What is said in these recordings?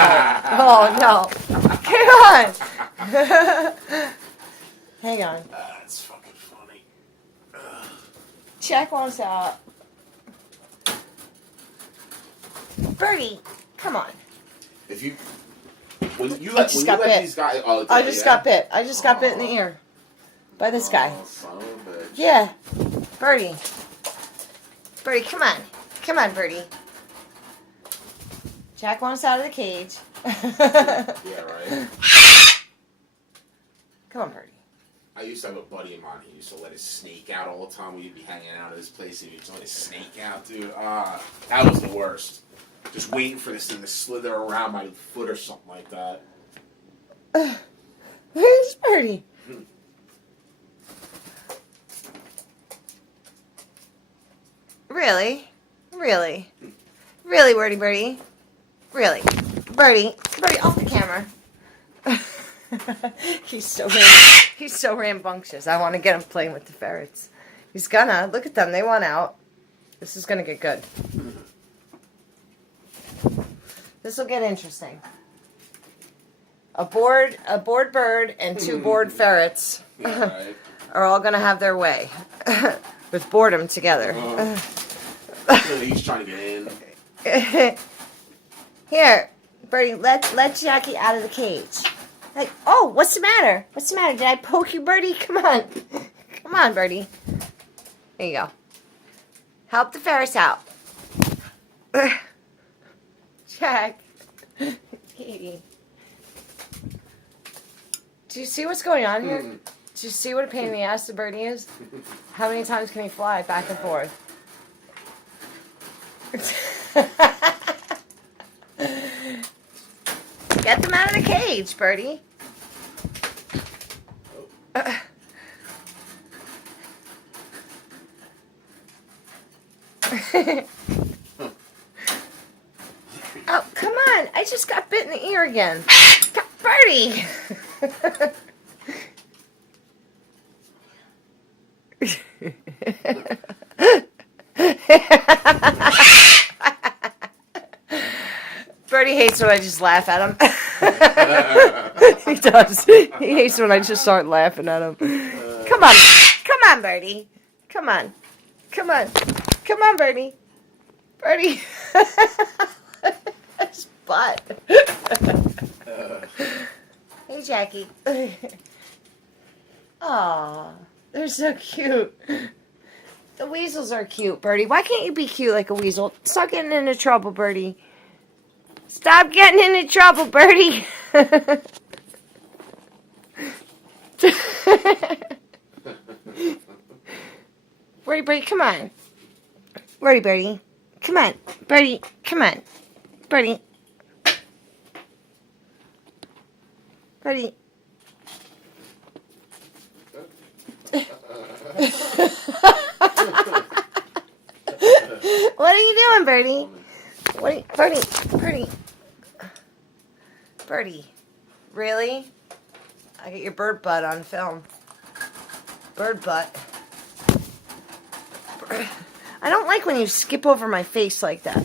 Oh, no. Hang on. Hang on. That's fucking funny. Check wants out. Birdie, come on. If you... When you I let, just when got you let bit. these guys... Oh, I just got bit. I just got bit in the ear. By this guy. Oh, son of a bitch. Yeah. Birdie. Birdie, come on. Come on, Birdie. Jack wants out of the cage. Yeah, right? Come on, Birdie. I used to have a buddy of mine who used to let his snake out all the time. We'd be hanging out at his place and he'd just let his snake out, dude. That was the worst. Just waiting for this thing to slither around my foot or something like that. Where's Birdie? Really? Really? Really, Birdie, Birdie? Really? Birdie, Birdie, off the camera. He's so rambunctious. I want to get him playing with the ferrets. He's gonna. Look at them. They want out. This is gonna get good. This will get interesting. A bored bird and two bored ferrets are all gonna have their way with boredom together. He's trying to get in. Here, Birdie, let Jackie out of the cage. Like, oh, what's the matter? What's the matter? Did I poke you, Birdie? Come on. Come on, Birdie. There you go. Help the ferrets out. Jack. Katie. Do you see what's going on here? Do you see what a pain in the ass the Birdie is? How many times can he fly back and forth? Get them out of the cage, Birdie. Oh, come on. I just got bit in the ear again. Birdie. Birdie hates when I just laugh at him. He does. He hates when I just start laughing at him. Come on. Come on, Birdie. Come on. Come on. Come on, Birdie. Birdie. His butt. Hey, Jackie. Aw, they're so cute. The weasels are cute, Birdie. Why can't you be cute like a weasel? Stop getting into trouble, Birdie. Stop getting into trouble, Birdie. Birdie, Birdie, come on. Birdie, Birdie. Come on. Birdie, come on. Birdie. Birdie. What are you doing, Birdie? Birdie, Birdie. Birdie. Really? I get your bird butt on film. Bird butt. I don't like when you skip over my face like that.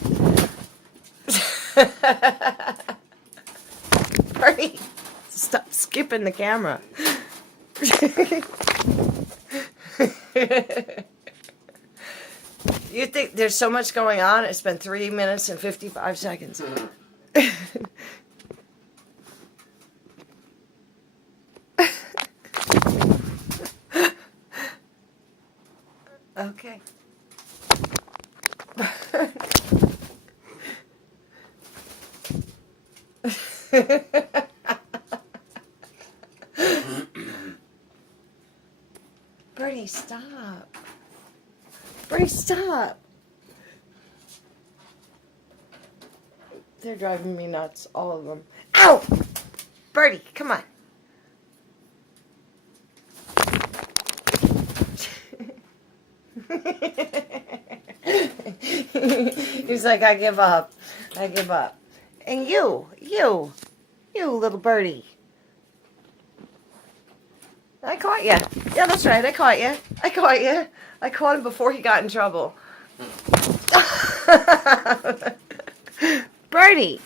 Birdie, stop skipping the camera. You think there's so much going on? It's been 3 minutes and 55 seconds. Okay. Birdie, stop. Birdie, stop. They're driving me nuts, all of them. Ow! Birdie, come on. He's like, I give up. I give up. And you little birdie. I caught you. Yeah, that's right. I caught you. I caught you. I caught him before he got in trouble. Birdie.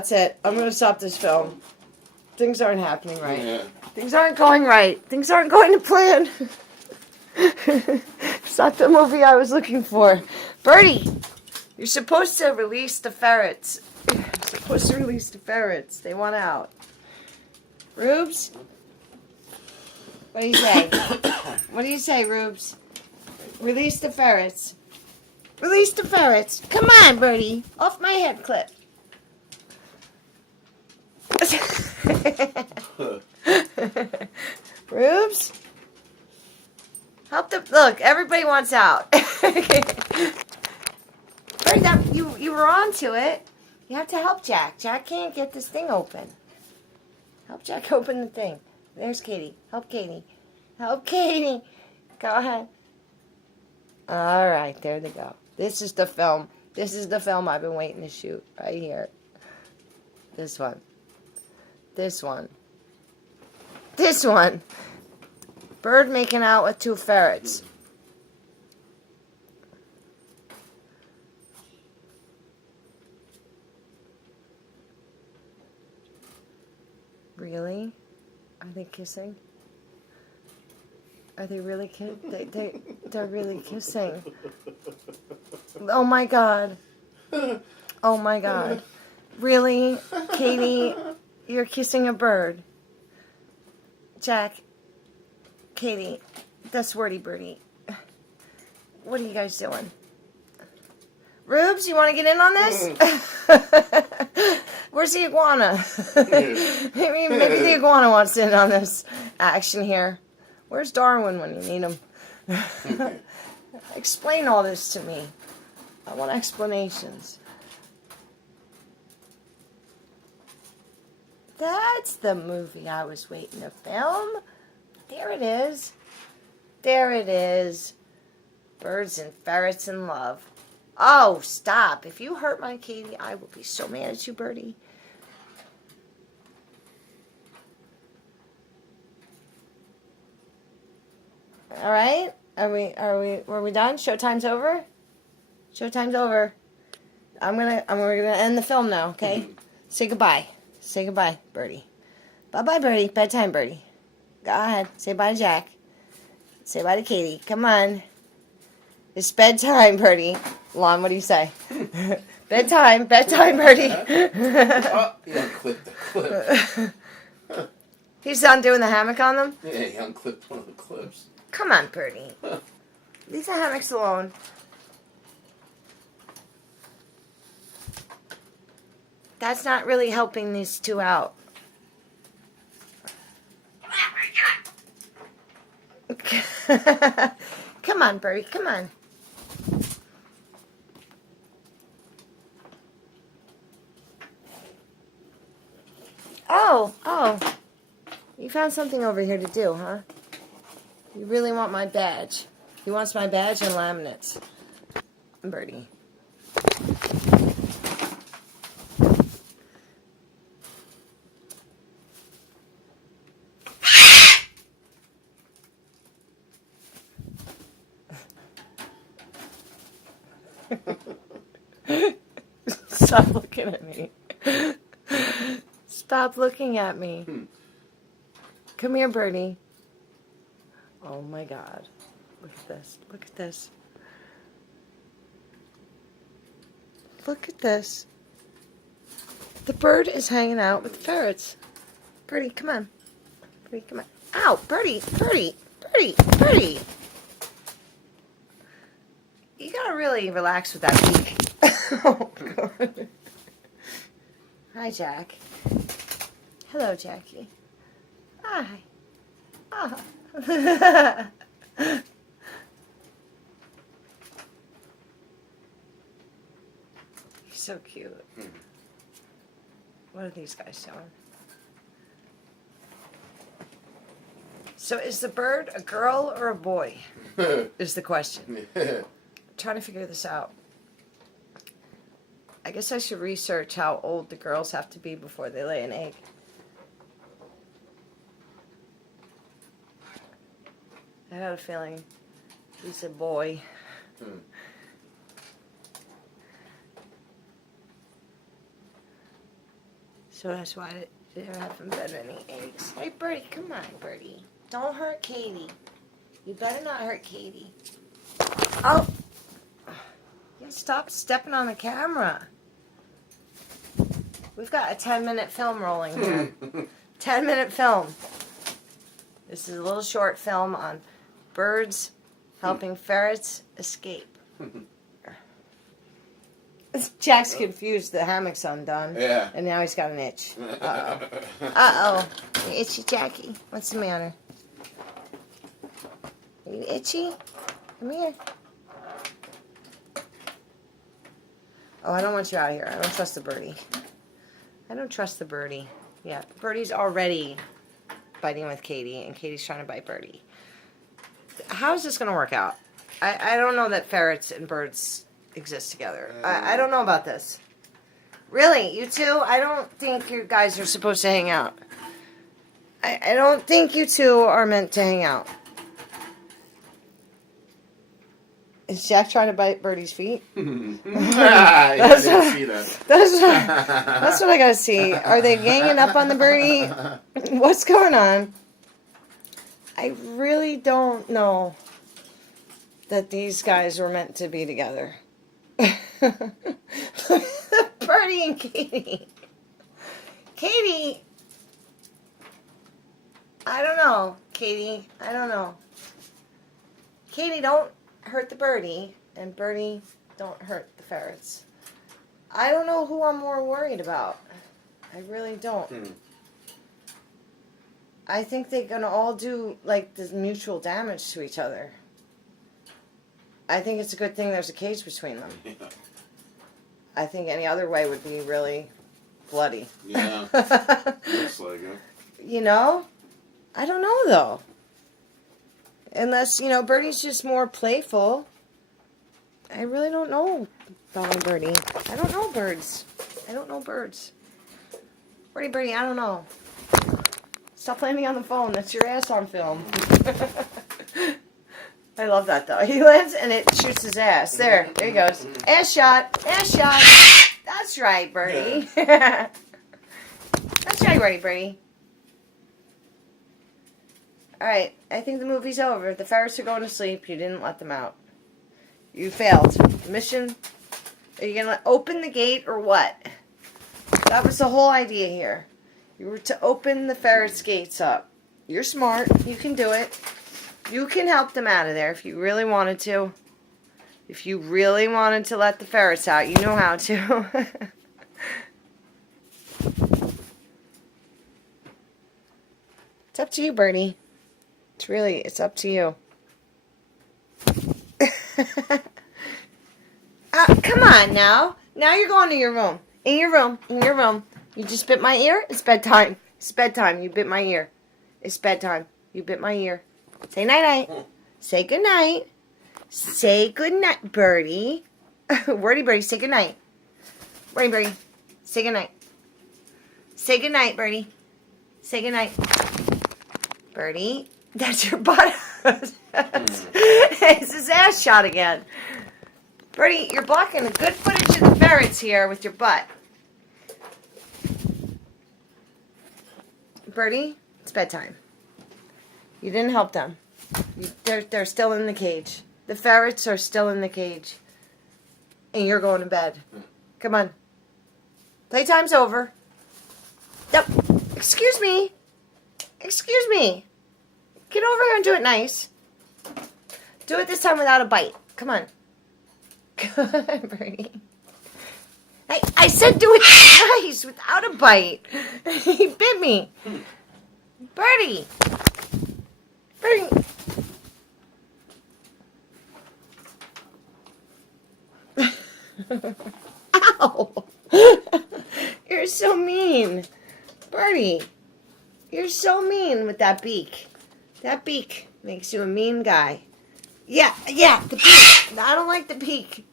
That's it. I'm going to stop this film. Things aren't happening right. Yeah. Things aren't going right. Things aren't going to plan. It's not the movie I was looking for. Birdie, you're supposed to release the ferrets. You're supposed to release the ferrets. They want out. Rubes? What do you say? What do you say, Rubes? Release the ferrets. Release the ferrets. Come on, Birdie. Off my head clip. Rubes? Help the... Look, everybody wants out. Birdie, you were on to it. You have to help Jack. Jack can't get this thing open. Help Jack open the thing. There's Katie. Help Katie. Help Katie. Go ahead. All right, there they go. This is the film. This is the film I've been waiting to shoot. Right here. This one. This one. This one. Bird making out with 2 ferrets. Really? Are they kissing? Are they really they're really kissing. Oh my god. Oh my god. Really? Katie, you're kissing a bird. Jack, Katie, that's wordy birdie. What are you guys doing? Rubes, you want to get in on this? Where's the iguana? maybe the iguana wants in on this action here. Where's Darwin when you need him? Explain all this to me. I want explanations. That's the movie I was waiting to film. There it is. There it is. Birds and ferrets in love. Oh, stop. If you hurt my Katie, I will be so mad at you, Birdie. All right? Were we done? Showtime's over? Showtime's over. We're gonna end the film now, okay? Say goodbye. Say goodbye, Birdie. Bye-bye, Birdie. Bedtime, Birdie. Go ahead. Say bye to Jack. Say bye to Katie. Come on. It's bedtime, Birdie. Lon, what do you say? Bedtime, Birdie. Oh, he unclipped the clip. He's done doing the hammock on them? Yeah, he unclipped one of the clips. Come on, Birdie. Leave the hammocks alone. That's not really helping these 2 out. Come on, Birdie. Come on. Oh. You found something over here to do, huh? You really want my badge. He wants my badge and laminates. Birdie. Stop looking at me. Stop looking at me. Come here, Birdie. Oh my god. Look at this. Look at this. Look at this. The bird is hanging out with the ferrets. Birdie, come on. Birdie, come on. Ow! Birdie! Birdie! Birdie! Birdie! You gotta really relax with that beak. Oh, God. Hi, Jack. Hello, Jackie. Hi. Oh. You're so cute. What are these guys doing? So is the bird a girl or a boy? Is the question. I'm trying to figure this out. I guess I should research how old the girls have to be before they lay an egg. I had a feeling he's a boy. So that's why there haven't been any eggs. Hey, Birdie, come on, Birdie. Don't hurt Katie. You better not hurt Katie. Oh! Yeah, stop stepping on the camera. We've got a 10-minute film rolling here. 10-minute film. This is a little short film on birds helping ferrets escape. Jack's confused. The hammock's undone. Yeah. And now he's got an itch. Uh-oh. Uh-oh. You itchy, Jackie? What's the matter? Are you itchy? Come here. Oh, I don't want you out of here. I don't trust the birdie. I don't trust the birdie. Yeah, Birdie's already biting with Katie, and Katie's trying to bite Birdie. How is this going to work out? I don't know that ferrets and birds exist together. I don't know about this. Really, you two? I don't think you guys are supposed to hang out. I don't think you two are meant to hang out. Is Jack trying to bite Birdie's feet? I didn't see that. That's what I gotta see. Are they ganging up on the birdie? What's going on? I really don't know that these guys were meant to be together. Birdie and Katie. Katie. I don't know, Katie. I don't know. Katie, don't hurt the birdie, and Birdie, don't hurt the ferrets. I don't know who I'm more worried about. I really don't. I think they're gonna all do like this mutual damage to each other. I think it's a good thing there's a cage between them. Yeah. I think any other way would be really bloody. Yeah. Looks like it. You know? I don't know though. Unless, you know, Birdie's just more playful. I really don't know about Birdie. I don't know birds. I don't know birds. Birdie, I don't know. Stop playing me on the phone. That's your ass on film. I love that, though. He lands and it shoots his ass. There he goes. Ass shot. Ass shot. That's right, Birdie. That's right, Birdie. Alright, I think the movie's over. The ferrets are going to sleep. You didn't let them out. You failed. Mission. Are you going to open the gate or what? That was the whole idea here. You were to open the ferrets' gates up. You're smart. You can do it. You can help them out of there if you really wanted to. If you really wanted to let the ferrets out, you know how to. It's up to you, Birdie. It's up to you. Come on now. Now you're going to your room. In your room. You just bit my ear? It's bedtime. It's bedtime. You bit my ear. It's bedtime. You bit my ear. Say night-night. Say goodnight. Say goodnight, Birdie. Birdie, say goodnight. Birdie, say goodnight. Say goodnight, Birdie. Say goodnight. Birdie. That's your butt. It's his ass shot again. Birdie, you're blocking a good footage of the ferrets here with your butt. Birdie, it's bedtime. You didn't help them. They're still in the cage. The ferrets are still in the cage. And you're going to bed. Come on. Playtime's over. Yep. Excuse me. Excuse me. Get over here and do it nice. Do it this time without a bite. Come on. Good, Birdie. I said do it nice without a bite. He bit me. Birdie. Birdie. Ow. You're so mean. Birdie. You're so mean with that beak. That beak makes you a mean guy. Yeah, the beak. I don't like the beak.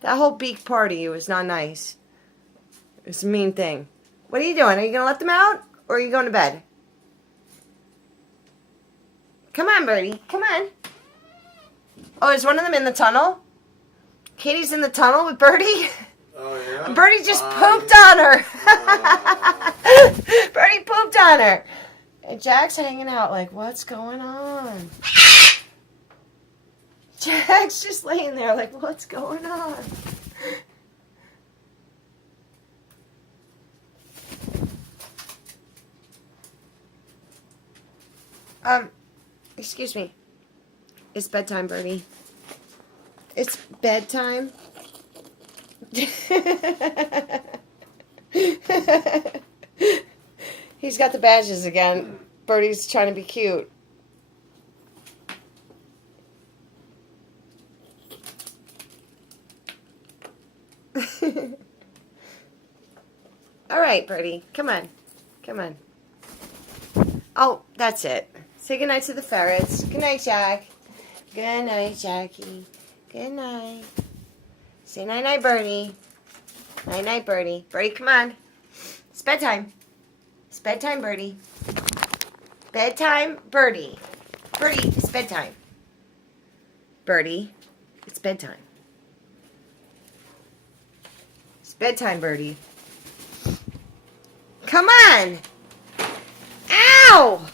That whole beak part of you is not nice. It's a mean thing. What are you doing? Are you going to let them out? Or are you going to bed? Come on, Birdie. Come on. Oh, is one of them in the tunnel? Katie's in the tunnel with Birdie? Oh, yeah? Birdie just pooped on her. Birdie pooped on her. And Jack's hanging out like, what's going on? Jack's just laying there like, what's going on? Excuse me. It's bedtime, Birdie. It's bedtime. He's got the badges again. Birdie's trying to be cute. All right, Birdie. Come on. Come on. Oh, that's it. Say goodnight to the ferrets. Good night, Jack. Good night, Jackie. Good night. Say night-night, Birdie. Night-night, Birdie. Birdie, come on. It's bedtime. It's bedtime, Birdie. Bedtime, Birdie. Birdie, it's bedtime. Birdie, it's bedtime. It's bedtime, Birdie. Come on. Ow!